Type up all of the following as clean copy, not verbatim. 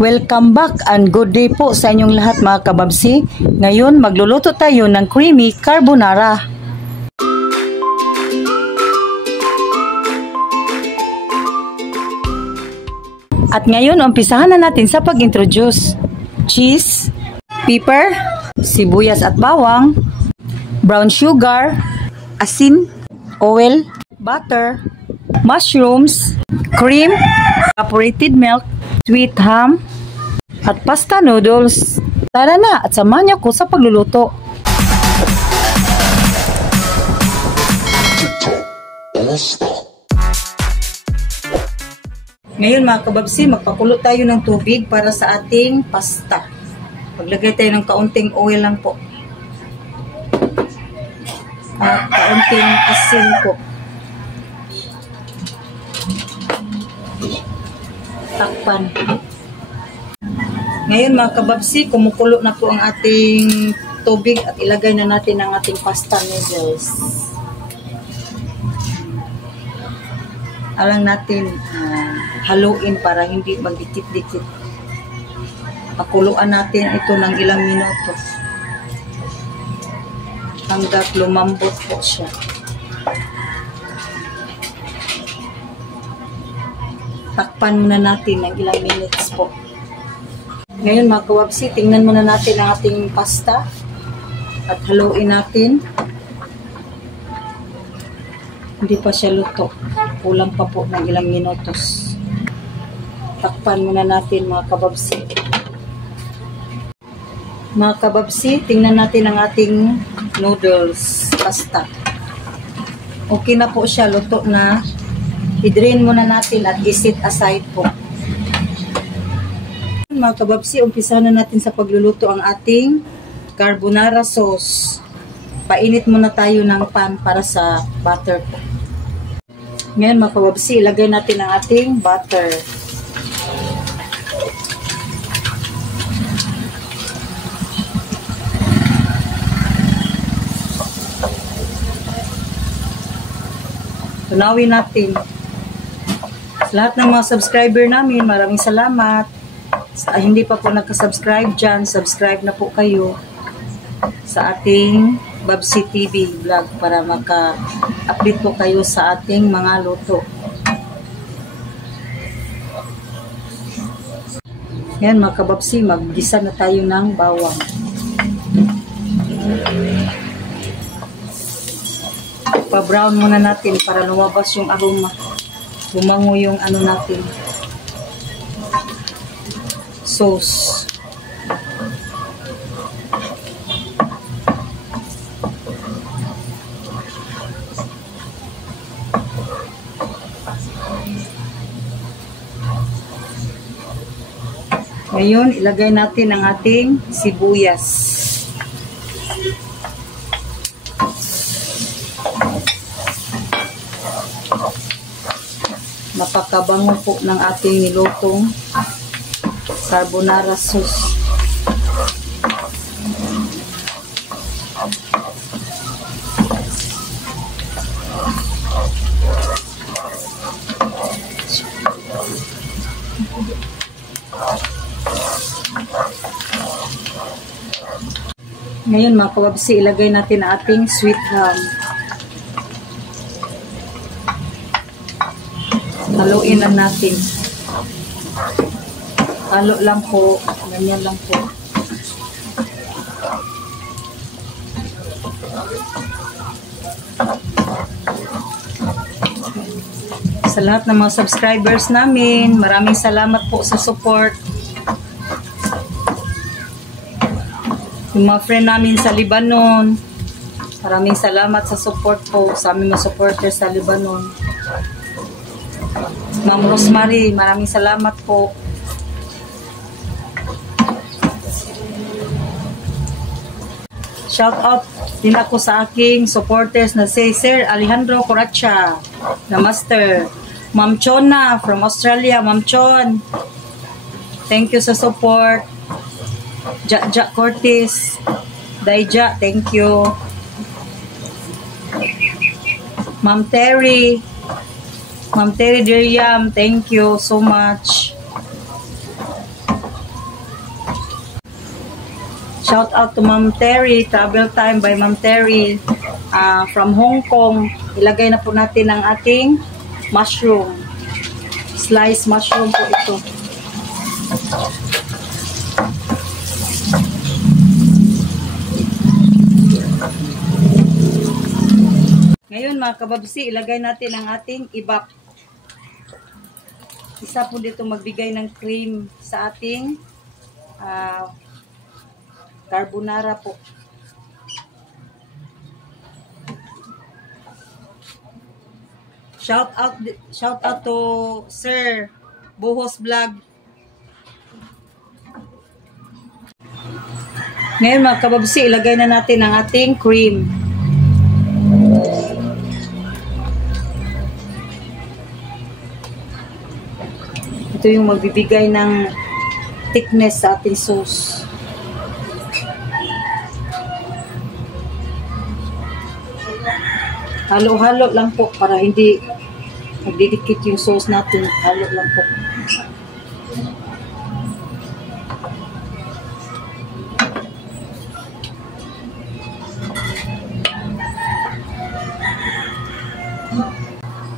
Welcome back and good day po sa inyong lahat mga kababsi. Ngayon magluluto tayo ng creamy carbonara. At ngayon umpisahan na natin sa pag-introduce. Cheese, pepper, sibuyas at bawang, brown sugar, asin, oil, butter, mushrooms, cream, evaporated milk, sweet ham, at pasta noodles. Tara na at samahan niyo ko sa pagluluto. Ngayon mga kababsi, magpakulo tayo ng tubig para sa ating pasta. Maglagay tayo ng kaunting oil lang po. At kaunting asin po. Takpan. Ngayon mga kababsi, kumukulo na po ang ating tubig at ilagay na natin ang ating pasta noodles. Alang natin haluin para hindi magdikit-dikit. Pakuluan natin ito ng ilang minuto hanggat lumambot po siya. Takpan muna natin ng ilang minutes po. Ngayon mga kawabsi, tingnan muna natin ang ating pasta at haluin natin. Hindi pa siya luto. Kulang pa po ng ilang minutos. Takpan muna natin mga kababsi. Mga kababsi, tingnan natin ang ating noodles, pasta. Okay na po siya, luto na. I-drain muna natin at i-set aside po. Mga kababsi, umpisahan na natin sa pagluluto ang ating carbonara sauce. Painit muna tayo ng pan para sa butter po. Ngayon mga kababsi, ilagay natin ang ating butter. Tunawin natin. Sa lahat ng mga subscriber namin, maraming salamat. Sa hindi pa po nagka-subscribe dyan, subscribe na po kayo sa ating Babsi TV vlog para maka-update po kayo sa ating mga luto. Yan mga kababsi, maggisa na tayo ng bawang. Pa-brown muna natin para lumabas yung aroma. Lumango yung ano natin. Sauce. Ngayon, ilagay natin ang ating sibuyas. Napakabango po ng ating nilutong carbonara sauce. Ngayon mga kababsi, ilagay natin ang ating sweet ham. Haluin lang natin. Halo lang po. Ganyan lang po. Sa lahat ng mga subscribers namin, maraming salamat po sa support. Yung mga friend namin sa Lebanon, maraming salamat sa support po sa aming mga supporters sa Lebanon. Ma'am Rosemary, maraming salamat po. Shout out din ako sa aking supporters na si Sir Alejandro Coracha, na Master. Ma'am Chona from Australia, Ma'am Chon. Thank you sa support. Jack Cortis, Daija, thank you. Ma'am Terry Diriam, thank you so much. Shout out to Ma'am Terry, Travel Time by Ma'am Terry from Hong Kong. Ilagay na po natin ang ating mushroom. Sliced mushroom po ito. Ngayon mga kababsi, ilagay natin ang ating ibap. Isa po dito magbigay ng cream sa ating carbonara po. Shout out to Sir Buhos Vlog. Ngayon mga kababsi, ilagay na natin ang ating cream. Ito yung magbibigay ng thickness sa ating sauce. Halo-halo lang po para hindi magdidikit yung sauce natin. Halo lang po.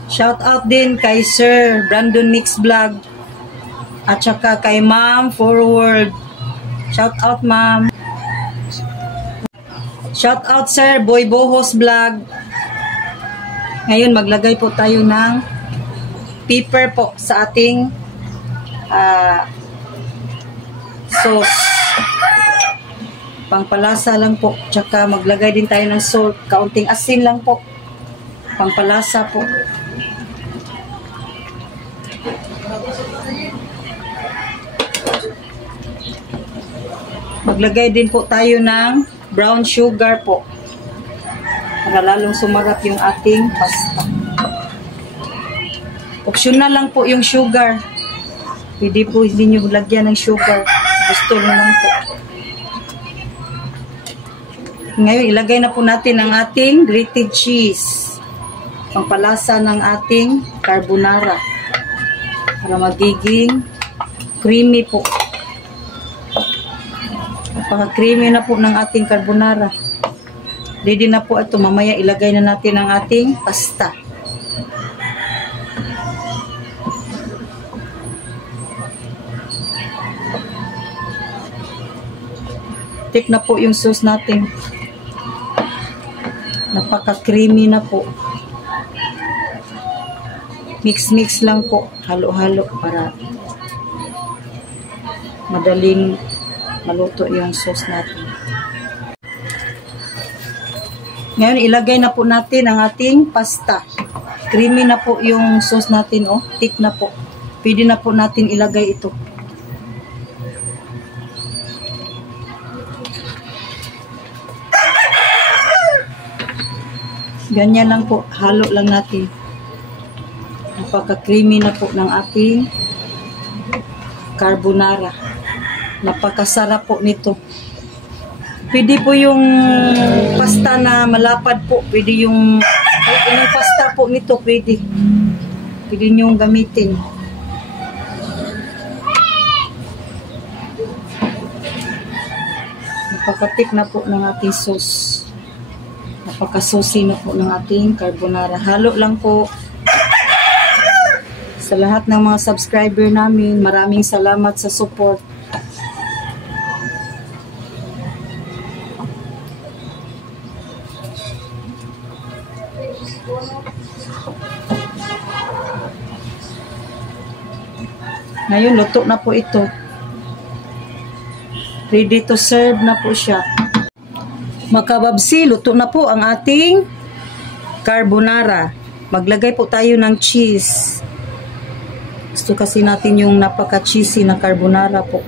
Shout out din kay Sir Brandon Mix Vlog. At saka kay Ma'am Forward. Shout out Ma'am. Shout out Sir Boy Bohos Vlog. Ngayon maglagay po tayo ng pepper po sa ating sauce. Pangpalasa lang po. Tsaka maglagay din tayo ng salt. Kaunting asin lang po. Pangpalasa po. Maglagay din po tayo ng brown sugar po. Para lalong sumarap yung ating pasta. Optional lang po yung sugar. Pwede po hindi nyo lagyan ng sugar. Gusto nyo lang po. Ngayon, ilagay na po natin ang ating grated cheese. Pangpalasa ng ating carbonara. Para magiging creamy po. Napaka-creamy na po ng ating carbonara. Ready na po ito. Mamaya ilagay na natin ang ating pasta. Thick na po yung sauce natin. Napaka-creamy na po. Mix-mix lang po. Halo-halo para madaling maluto yung sauce natin. Ngayon, ilagay na po natin ang ating pasta. Creamy na po yung sauce natin, oh. Thick na po. Pwede na po natin ilagay ito. Ganyan lang po. Halo lang natin. Napaka-creamy na po ng ating carbonara. Napakasarap po nito. Pwede po yung pasta na malapad po. Pwede yung pasta po nito. Pwede. Pwede nyo gamitin. Napakatik na po ng ating sauce. Napakasusi na po ng ating carbonara. Halo lang po. Sa lahat ng mga subscriber namin, maraming salamat sa support. Ngayon, luto na po ito. Ready to serve na po siya. Makababsi, luto na po ang ating carbonara. Maglagay po tayo ng cheese. Gusto kasi natin yung napaka-cheesy na carbonara po.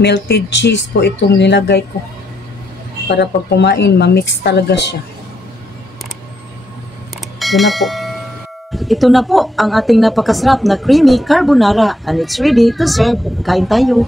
Melted cheese po itong nilagay ko. Para pag kumain, ma-mix talaga siya. Ito na po. Ito na po ang ating napakasarap na creamy carbonara and it's ready to serve. Kain tayo.